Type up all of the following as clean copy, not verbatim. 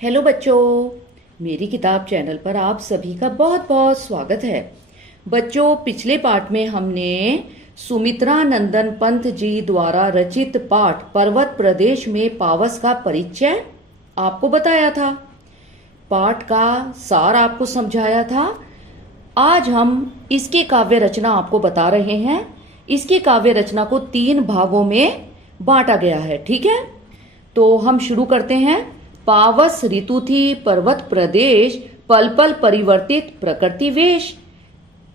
Hello बच्चों, मेरी किताब चैनल पर आप सभी का बहुत बहुत स्वागत है। बच्चों, पिछले पाठ में हमने सुमित्रा नंदन पंत जी द्वारा रचित पाठ पर्वत प्रदेश में पावस का परिचय आपको बताया था। पाठ का सार आपको समझाया था। आज हम इसकी काव्य रचना आपको बता रहे हैं। इसकी काव्य रचना को 3 भागों में बांटा गया है, ठीक है? तो हम शुरू करते हैं। पावस ऋतु थी पर्वत प्रदेश, पल पल परिवर्तित प्रकृति वेश।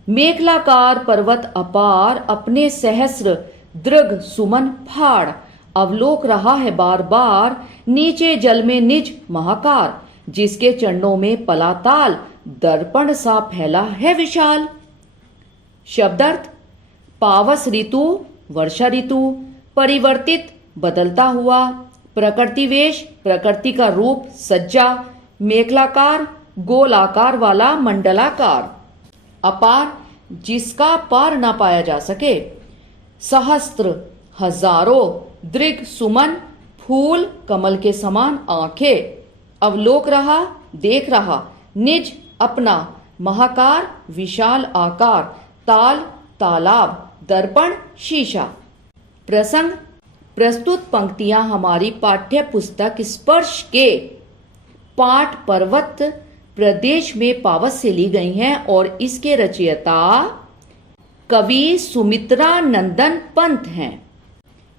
मेखलाकार पर्वत अपार, अपने सहस्र दृग सुमन फाड़। अवलोक रहा है बार बार, नीचे जल में निज महाकार। जिसके चरणों में पलाताल, दर्पण सा फैला है विशाल। शब्दार्थ: पावस ऋतु वर्षा ऋतु, परिवर्तित बदलता हुआ, प्रकृति वेश प्रकृति का रूप सज्जा, मेखलाकार गोलाकार वाला मंडलाकार, अपार जिसका पार ना पाया जा सके, सहस्त्र हजारों, दृग सुमन फूल कमल के समान आंखें, अवलोक रहा देख रहा, निज अपना, महाकार विशाल आकार, ताल तालाब, दर्पण शीशा। प्रसंग: प्रस्तुत पंक्तियां हमारी पाठ्य पुस्तक स्पर्श के पाठ पर्वत प्रदेश में पावस से ली गई हैं और इसके रचयिता कवि सुमित्रा नंदन पंत हैं।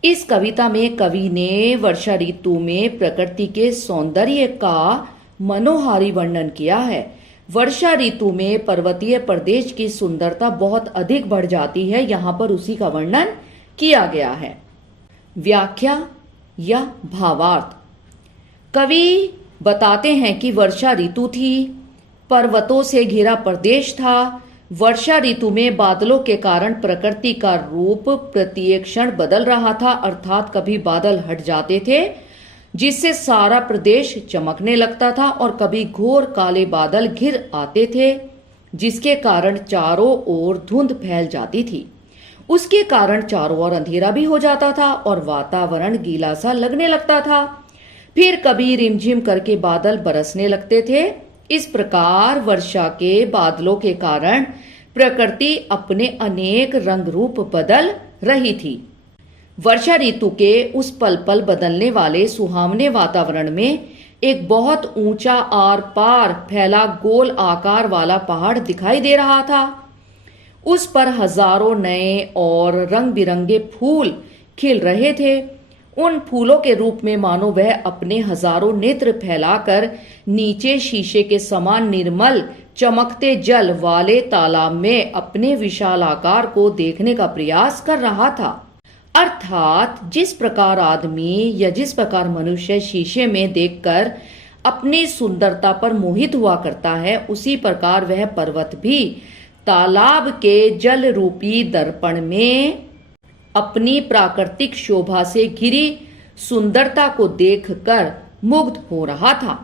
इस कविता में कवि ने वर्षा ऋतु में प्रकृति के सौंदर्य का मनोहारी वर्णन किया है। वर्षा ऋतु में पर्वतीय प्रदेश की सुंदरता बहुत अधिक बढ़ जाती है। यहाँ पर उसी का वर्णन किया गया है। व्याख्या या भावार्थ: कवि बताते हैं कि वर्षा ऋतु थी, पर्वतों से घिरा प्रदेश था। वर्षा ऋतु में बादलों के कारण प्रकृति का रूप प्रत्येक क्षण बदल रहा था, अर्थात कभी बादल हट जाते थे जिससे सारा प्रदेश चमकने लगता था और कभी घोर काले बादल घिर आते थे जिसके कारण चारों ओर धुंध फैल जाती थी। उसके कारण चारों ओर अंधेरा भी हो जाता था और वातावरण गीला सा लगने लगता था। फिर कभी रिमझिम करके बादल बरसने लगते थे। इस प्रकार वर्षा के बादलों के कारण प्रकृति अपने अनेक रंग रूप बदल रही थी। वर्षा ऋतु के उस पल पल बदलने वाले सुहावने वातावरण में एक बहुत ऊंचा आर पार फैला गोल आकार वाला पहाड़ दिखाई दे रहा था। उस पर हजारों नए और रंग बिरंगे फूल खिल रहे थे। उन फूलों के रूप में मानो वह अपने हजारों नेत्र फैलाकर नीचे शीशे के समान निर्मल चमकते जल वाले तालाब में अपने विशाल आकार को देखने का प्रयास कर रहा था। अर्थात जिस प्रकार आदमी या जिस प्रकार मनुष्य शीशे में देखकर अपनी सुंदरता पर मोहित हुआ करता है, उसी प्रकार वह पर्वत भी तालाब के जल रूपी दर्पण में अपनी प्राकृतिक शोभा से घिरी सुंदरता को देखकर मुग्ध हो रहा था।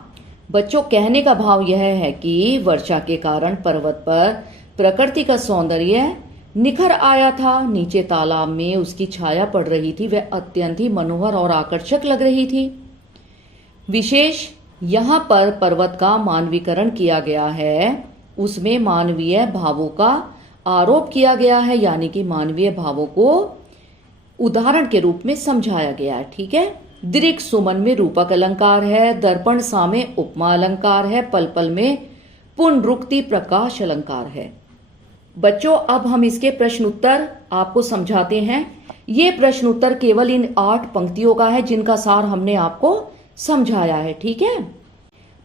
बच्चों, कहने का भाव यह है कि वर्षा के कारण पर्वत पर प्रकृति का सौंदर्य निखर आया था। नीचे तालाब में उसकी छाया पड़ रही थी, वह अत्यंत ही मनोहर और आकर्षक लग रही थी। विशेष यहाँ पर पर्वत का मानवीकरण किया गया है, उसमें मानवीय भावों का आरोप किया गया है, यानी कि मानवीय भावों को उदाहरण के रूप में समझाया गया है, ठीक है? दृक् सुमन में रूपक अलंकार है, दर्पण सा में उपमा अलंकार है, पल पल में पुनरुक्ति प्रकाश अलंकार है। बच्चों, अब हम इसके प्रश्न उत्तर आपको समझाते हैं। ये प्रश्न उत्तर केवल इन 8 पंक्तियों का है जिनका सार हमने आपको समझाया है, ठीक है?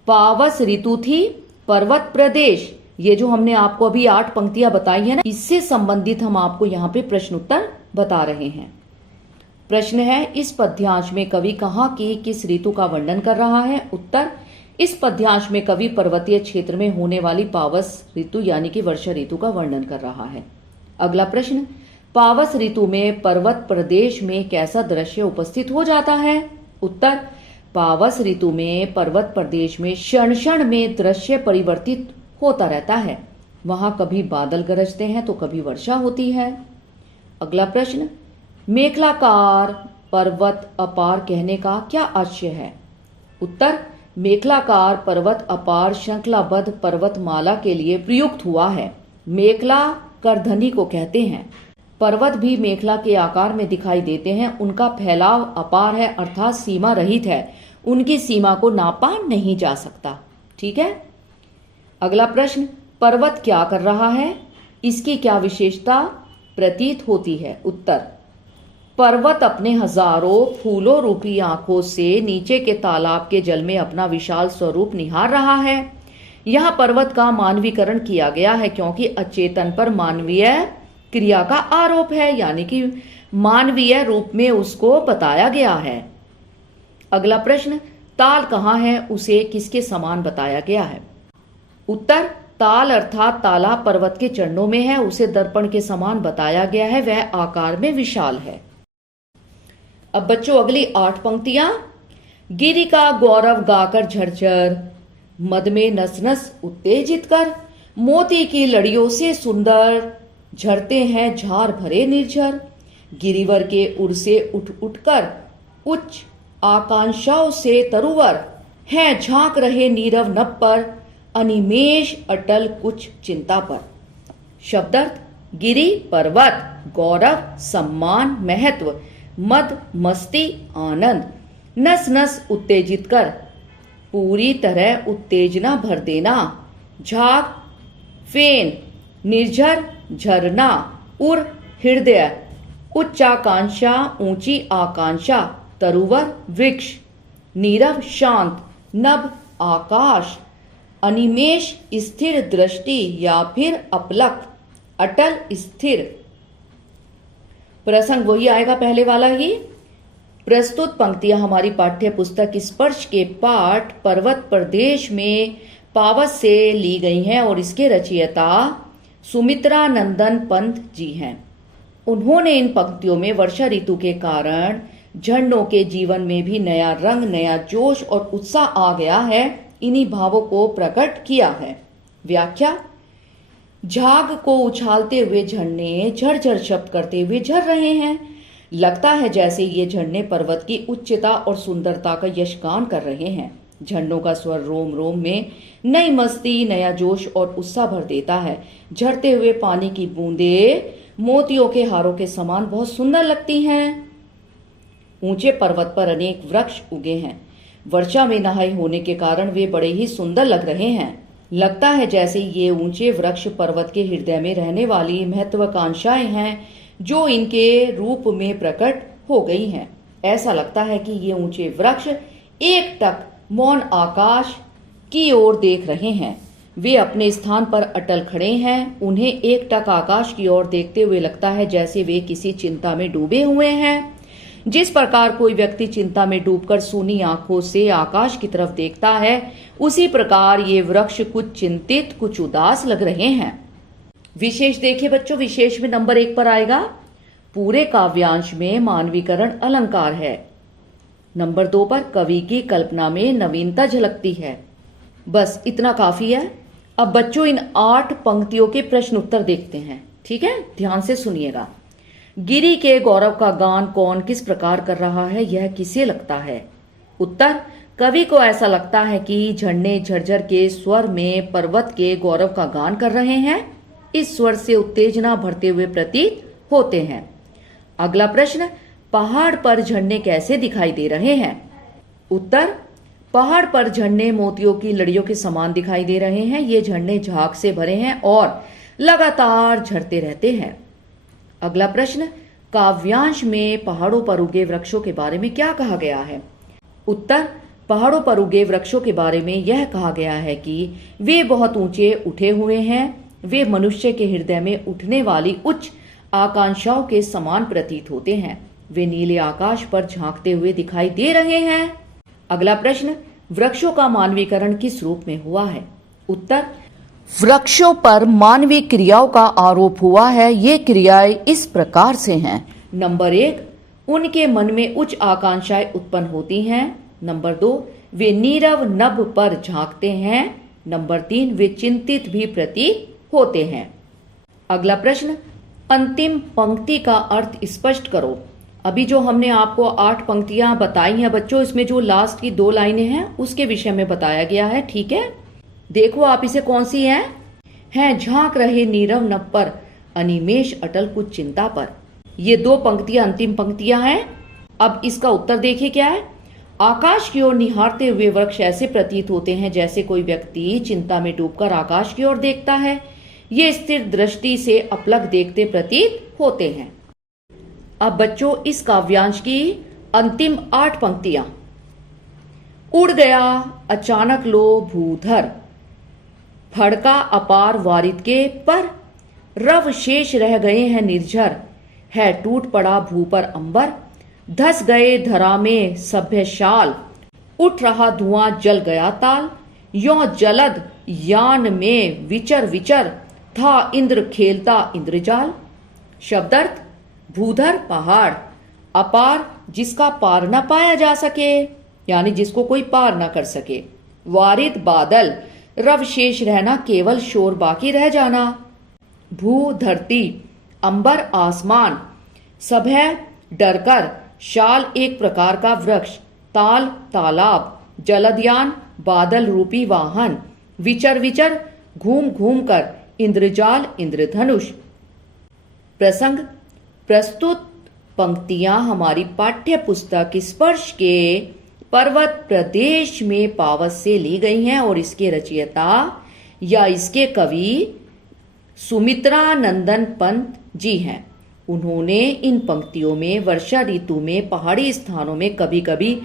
पावस ऋतु थी पर्वत प्रदेश, ये जो हमने आपको अभी 8 पंक्तियां बताई है ना, इससे संबंधित हम आपको यहाँ पे प्रश्न उत्तर बता रहे हैं। प्रश्न है, इस पद्यांश में कवि कहाँ की किस ऋतु का वर्णन कर रहा है? उत्तर: इस पद्यांश में कवि पर्वतीय क्षेत्र में होने वाली पावस ऋतु यानी कि वर्षा ऋतु का वर्णन कर रहा है। अगला प्रश्न, पावस ऋतु में पर्वत प्रदेश में कैसा दृश्य उपस्थित हो जाता है? उत्तर: पावस ऋतु में पर्वत प्रदेश में क्षण क्षण में दृश्य परिवर्तित होता रहता है। वहां कभी बादल गरजते हैं तो कभी वर्षा होती है। अगला प्रश्न, मेखलाकार पर्वत अपार कहने का क्या आशय है? उत्तर: मेखलाकार पर्वत अपार श्रृंखलाबद्ध पर्वतमाला के लिए प्रयुक्त हुआ है। मेखला करधनी को कहते हैं। पर्वत भी मेखला के आकार में दिखाई देते हैं। उनका फैलाव अपार है अर्थात सीमा रहित है। उनकी सीमा को नापा नहीं जा सकता। ठीक है। अगला प्रश्न, पर्वत क्या कर रहा है? इसकी क्या विशेषता प्रतीत होती है? उत्तर, पर्वत अपने हजारों फूलों रूपी आंखों से नीचे के तालाब के जल में अपना विशाल स्वरूप निहार रहा है। यह पर्वत का मानवीकरण किया गया है क्योंकि अचेतन पर मानवीय क्रिया का आरोप है, यानी कि मानवीय रूप में उसको बताया गया है। अगला प्रश्न, ताल कहाँ है? उसे किसके समान बताया गया है? उत्तर, ताल अर्थात तालाब पर्वत के चरणों में है। उसे दर्पण के समान बताया गया है। वह आकार में विशाल है। अब बच्चों अगली 8 पंक्तियां। गिरि का गौरव गाकर झरझर, मद में नस नस उत्तेजित कर, मोती की लड़ियों से सुंदर, झरते हैं झार भरे निर्झर। गिरिवर के उर से उठ उठकर उच्च आकांक्षाओं से तरुवर, हैं झांक रहे नीरव नभ पर, अनिमेष अटल कुछ चिंता पर। शब्दार्थ, गिरि पर्वत, गौरव सम्मान महत्व, मद मस्ती आनंद, नस नस उत्तेजित कर पूरी तरह उत्तेजना भर देना, झाग फेन, निर्झर झरना, उर हृदय, उच्चाकांक्षा ऊंची आकांक्षा, तरुवर वृक्ष, नीरव शांत, नभ आकाश, अनिमेष स्थिर दृष्टि या फिर अपलक, अटल स्थिर। प्रसंग वही आएगा पहले वाला ही। प्रस्तुत पंक्तियां हमारी पाठ्य पुस्तक स्पर्श के पाठ पर्वत प्रदेश में पावस से ली गई हैं और इसके रचयिता सुमित्रा नंदन पंत जी हैं। उन्होंने इन पंक्तियों में वर्षा ऋतु के कारण झरनों के जीवन में भी नया रंग, नया जोश और उत्साह आ गया है, इन्हीं भावों को प्रकट किया है। व्याख्या, झाग को उछालते हुए झरने झरझर शब्द करते हुए झर रहे हैं। लगता है जैसे ये झरने पर्वत की उच्चता और सुंदरता का यशगान कर रहे हैं। झरनों का स्वर रोम रोम में नई मस्ती, नया जोश और उत्साह भर देता है। झरते हुए पानी की बूंदें मोतियों के हारों के समान बहुत सुंदर लगती हैं। ऊंचे पर्वत पर अनेक वृक्ष उगे हैं। वर्षा में नहाए होने के कारण वे बड़े ही सुंदर लग रहे हैं। लगता है जैसे ये ऊंचे वृक्ष पर्वत के हृदय में रहने वाली महत्वाकांक्षाएं हैं जो इनके रूप में प्रकट हो गई हैं। ऐसा लगता है कि ये ऊंचे वृक्ष एकटक मौन आकाश की ओर देख रहे हैं। वे अपने स्थान पर अटल खड़े हैं। उन्हें एकटक आकाश की ओर देखते हुए लगता है जैसे वे किसी चिंता में डूबे हुए हैं। जिस प्रकार कोई व्यक्ति चिंता में डूबकर सूनी आंखों से आकाश की तरफ देखता है, उसी प्रकार ये वृक्ष कुछ चिंतित, कुछ उदास लग रहे हैं। विशेष देखिए बच्चों, विशेष में नंबर 1 पर आएगा पूरे काव्यांश में मानवीकरण अलंकार है। नंबर 2 पर कवि की कल्पना में नवीनता झलकती है। बस इतना काफी है। अब बच्चों इन 8 पंक्तियों के प्रश्न उत्तर देखते हैं। ठीक है, ध्यान से सुनिएगा। गिरि के गौरव का गान कौन किस प्रकार कर रहा है, यह किसे लगता है? उत्तर, कवि को ऐसा लगता है कि झरने झरझर के स्वर में पर्वत के गौरव का गान कर रहे हैं। इस स्वर से उत्तेजना भरते हुए प्रतीत होते हैं। अगला प्रश्न, पहाड़ पर झरने कैसे दिखाई दे रहे हैं? उत्तर, पहाड़ पर झरने मोतियों की लड़ियों के समान दिखाई दे रहे हैं। ये झरने झाग से भरे हैं और लगातार झरते रहते हैं। अगला प्रश्न, काव्यांश में पहाड़ों पर उगे वृक्षों के बारे में क्या कहा गया है? उत्तर, पहाड़ों पर उगे वृक्षों के बारे में यह कहा गया है कि वे बहुत ऊंचे उठे हुए हैं। वे मनुष्य के हृदय में उठने वाली उच्च आकांक्षाओं के समान प्रतीत होते हैं। वे नीले आकाश पर झांकते हुए दिखाई दे रहे हैं। अगला प्रश्न, वृक्षों का मानवीकरण किस रूप में हुआ है? उत्तर, वृक्षों पर मानवीय क्रियाओं का आरोप हुआ है। ये क्रियाएं इस प्रकार से हैं। नंबर 1, उनके मन में उच्च आकांक्षाएं उत्पन्न होती हैं। नंबर 2, वे नीरव नभ पर झांकते हैं। नंबर 3, वे चिंतित भी प्रतीत होते हैं। अगला प्रश्न, अंतिम पंक्ति का अर्थ स्पष्ट करो। अभी जो हमने आपको 8 पंक्तियां बताई हैं बच्चों, इसमें जो लास्ट की 2 लाइनें हैं उसके विषय में बताया गया है। ठीक है, देखो आप इसे कौन सी हैं झांक रहे नीरव नभ पर, अनिमेष अटल कुछ चिंता पर। ये 2 पंक्तियां अंतिम पंक्तियां हैं। अब इसका उत्तर देखिए क्या है। आकाश की ओर निहारते हुए वृक्ष ऐसे प्रतीत होते हैं जैसे कोई व्यक्ति चिंता में डूबकर आकाश की ओर देखता है। ये स्थिर दृष्टि से अपलक देखते प्रतीत होते हैं। अब बच्चों इस काव्यांश की अंतिम 8 पंक्तियां। उड़ गया अचानक लो भूधर, फड़का अपार वारिद के पर, रव शेष रह गए हैं निर्झर, है टूट पड़ा भू पर अंबर, धस गए धरा में सभ्य शाल, उठ रहा धुआं जल गया ताल, यों जलद यान में विचर विचर, था इंद्र खेलता इंद्रजाल। शब्दार्थ, भूधर पहाड़, अपार जिसका पार न पाया जा सके यानी जिसको कोई पार न कर सके, वारिद बादल, रव शेष रहना केवल शोर बाकी रह जाना, भू धरती, अंबर आसमान, सभय डरकर, शाल एक प्रकार का वृक्ष, ताल तालाब, जलदयान बादल रूपी वाहन, विचर विचर घूम घूम कर, इंद्रजाल इंद्रधनुष। प्रसंग, प्रस्तुत पंक्तियां हमारी पाठ्य पुस्तक स्पर्श के पर्वत प्रदेश में पावस से ली गई हैं और इसके रचयिता या इसके कवि सुमित्रा नंदन पंत जी हैं। उन्होंने इन पंक्तियों में वर्षा ऋतु में पहाड़ी स्थानों में कभी कभी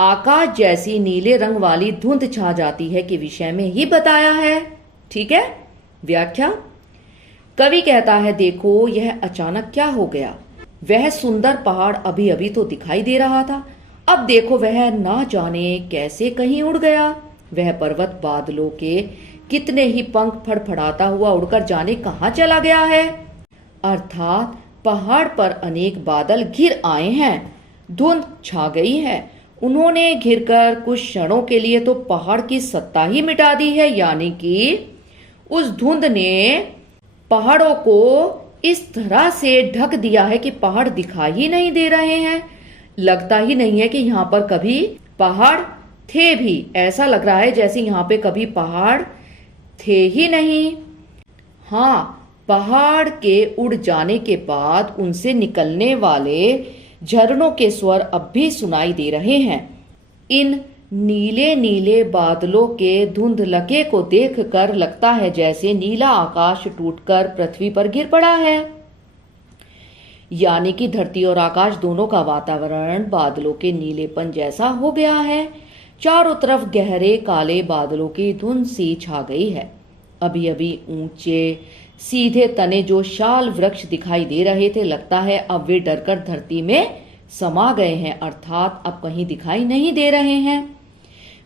आकाश जैसी नीले रंग वाली धुंध छा जाती है के विषय में ही बताया है। ठीक है, व्याख्या। कवि कहता है देखो यह अचानक क्या हो गया, वह सुंदर पहाड़ अभी अभी तो दिखाई दे रहा था, अब देखो वह ना जाने कैसे कहीं उड़ गया। वह पर्वत बादलों के कितने ही पंख फड़फड़ाता हुआ उड़कर जाने कहां चला गया है। अर्थात पहाड़ पर अनेक बादल घिर आए हैं, धुंध छा गई है, उन्होंने घिरकर कुछ क्षणों के लिए तो पहाड़ की सत्ता ही मिटा दी है, यानी कि उस धुंध ने पहाड़ों को इस तरह से ढक दिया है कि पहाड़ दिखाई ही नहीं दे रहे हैं। लगता ही नहीं है कि यहाँ पर कभी पहाड़ थे भी, ऐसा लग रहा है जैसे यहाँ पे कभी पहाड़ थे ही नहीं। हाँ, पहाड़ के उड़ जाने के बाद उनसे निकलने वाले झरनों के स्वर अब भी सुनाई दे रहे हैं। इन नीले नीले बादलों के धुंधलके को देखकर लगता है जैसे नीला आकाश टूटकर पृथ्वी पर गिर पड़ा है, यानी कि धरती और आकाश दोनों का वातावरण बादलों के नीलेपन जैसा हो गया है। चारों तरफ गहरे काले बादलों की धुंध सी छा गई है। अभी अभी ऊंचे सीधे तने जो शाल वृक्ष दिखाई दे रहे थे, लगता है अब वे डरकर धरती में समा गए हैं, अर्थात अब कहीं दिखाई नहीं दे रहे हैं।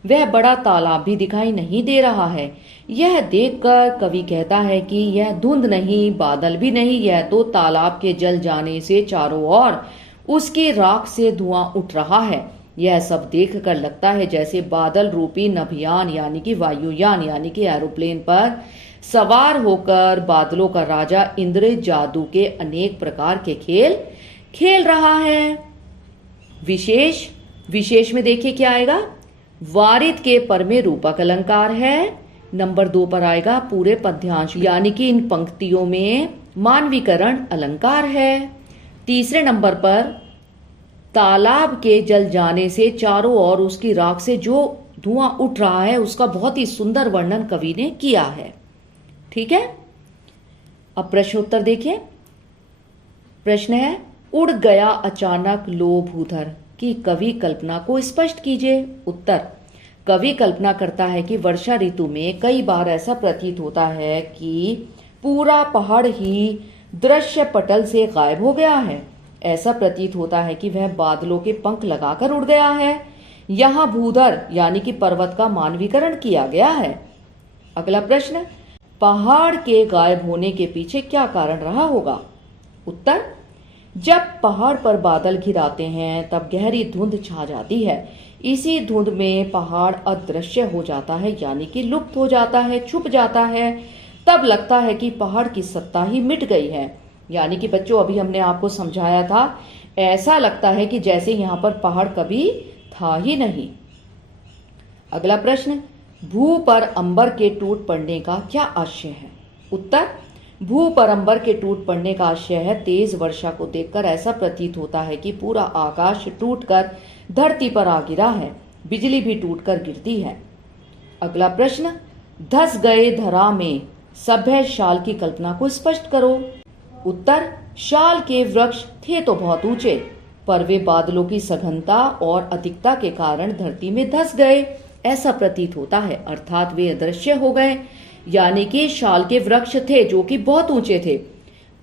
वह बड़ा तालाब भी दिखाई नहीं दे रहा है। यह देखकर कवि कहता है कि यह धुंध नहीं, बादल भी नहीं, यह तो तालाब के जल जाने से चारों ओर उसकी राख से धुआं उठ रहा है। यह सब देखकर लगता है जैसे बादल रूपी नभयान यानी कि वायुयान यानी कि एरोप्लेन पर सवार होकर बादलों का राजा इंद्र जादू के अनेक प्रकार के खेल खेल रहा है। विशेष में देखिए क्या आएगा। वारिद के पर में रूपक अलंकार है। नंबर 2 पर आएगा पूरे पद्यांश यानी कि इन पंक्तियों में मानवीकरण अलंकार है। तीसरे नंबर पर तालाब के जल जाने से चारों ओर उसकी राख से जो धुआं उठ रहा है उसका बहुत ही सुंदर वर्णन कवि ने किया है। ठीक है, अब प्रश्नोत्तर देखिए। प्रश्न है, उड़ गया अचानक लो भूधर की कवि कल्पना को स्पष्ट कीजिए। उत्तर, कवि कल्पना करता है कि वर्षा ऋतु में कई बार ऐसा प्रतीत होता है कि पूरा पहाड़ ही दृश्य पटल से गायब हो गया है। ऐसा प्रतीत होता है कि वह बादलों के पंख लगाकर उड़ गया है। यहाँ भूधर यानी कि पर्वत का मानवीकरण किया गया है। अगला प्रश्न, पहाड़ के गायब होने के पीछे क्या कारण रहा होगा। उत्तर, जब पहाड़ पर बादल घिर आते हैं तब गहरी धुंध छा जाती है। इसी धुंध में पहाड़ अदृश्य हो जाता है यानी कि लुप्त हो जाता है, छुप जाता है। तब लगता है कि पहाड़ की सत्ता ही मिट गई है। यानी कि बच्चों अभी हमने आपको समझाया था ऐसा लगता है कि जैसे यहाँ पर पहाड़ कभी था ही नहीं। अगला प्रश्न, भू पर अंबर के टूट पड़ने का क्या आशय है? उत्तर, भू पर अंबर के टूट पड़ने का आशय है तेज वर्षा को देखकर ऐसा प्रतीत होता है कि पूरा आकाश टूटकर धरती पर आ गिरा है, बिजली भी टूटकर गिरती है। अगला प्रश्न, धस गए धरा में सभ्य शाल की कल्पना को स्पष्ट करो। उत्तर, शाल के वृक्ष थे तो बहुत ऊंचे, पर वे बादलों की सघनता और अधिकता के कारण धरती में धस गए ऐसा प्रतीत होता है, अर्थात वे अदृश्य हो गए। यानी कि शाल के वृक्ष थे जो कि बहुत ऊंचे थे,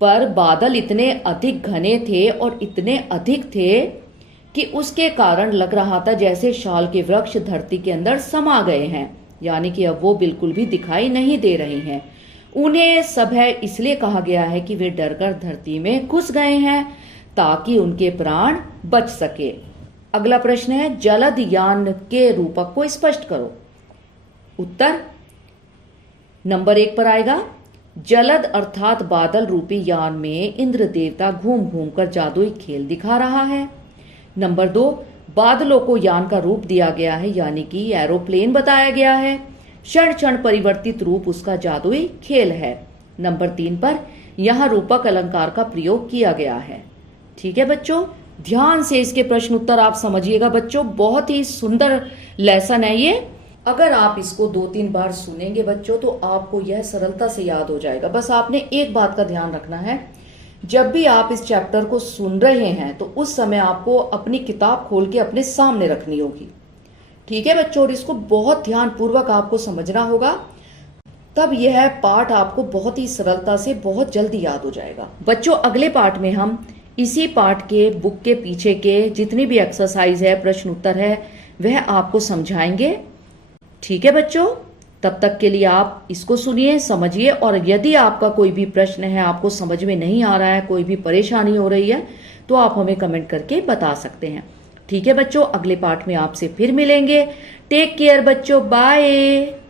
पर बादल इतने अधिक घने थे और इतने अधिक थे कि उसके कारण लग रहा था जैसे शाल के वृक्ष धरती के अंदर समा गए हैं, यानी कि अब वो बिल्कुल भी दिखाई नहीं दे रहे हैं। उन्हें सभ्य इसलिए कहा गया है कि वे डरकर धरती में घुस गए हैं ताकि उनके प्राण बच सके। अगला प्रश्न है, जलद यान के रूपक को स्पष्ट करो। उत्तर, नंबर 1 पर आएगा, जलद अर्थात बादल रूपी यान में इंद्र देवता घूम घूम कर जादुई खेल दिखा रहा है। नंबर 2, बादलों को यान का रूप दिया गया है, यानी कि एरोप्लेन बताया गया है। क्षण क्षण परिवर्तित रूप उसका जादुई खेल है। नंबर 3 पर यहां रूपक अलंकार का प्रयोग किया गया है। ठीक है बच्चों, ध्यान से इसके प्रश्न उत्तर आप समझिएगा बच्चों, बहुत ही सुंदर लेसन है ये। अगर आप इसको 2-3 बार सुनेंगे बच्चों तो आपको यह सरलता से याद हो जाएगा। बस आपने एक बात का ध्यान रखना है, जब भी आप इस चैप्टर को सुन रहे हैं तो उस समय आपको अपनी किताब खोल के अपने सामने रखनी होगी। ठीक है बच्चों, और इसको बहुत ध्यान पूर्वक आपको समझना होगा, तब यह पाठ आपको बहुत ही सरलता से बहुत जल्दी याद हो जाएगा। बच्चों, अगले पाठ में हम इसी पाठ के बुक के पीछे के जितनी भी एक्सरसाइज है, प्रश्न उत्तर है, वह आपको समझाएंगे। ठीक है बच्चों, तब तक के लिए आप इसको सुनिए, समझिए, और यदि आपका कोई भी प्रश्न है, आपको समझ में नहीं आ रहा है, कोई भी परेशानी हो रही है, तो आप हमें कमेंट करके बता सकते हैं। ठीक है बच्चों, अगले पाठ में आपसे फिर मिलेंगे। टेक केयर बच्चों, बाय।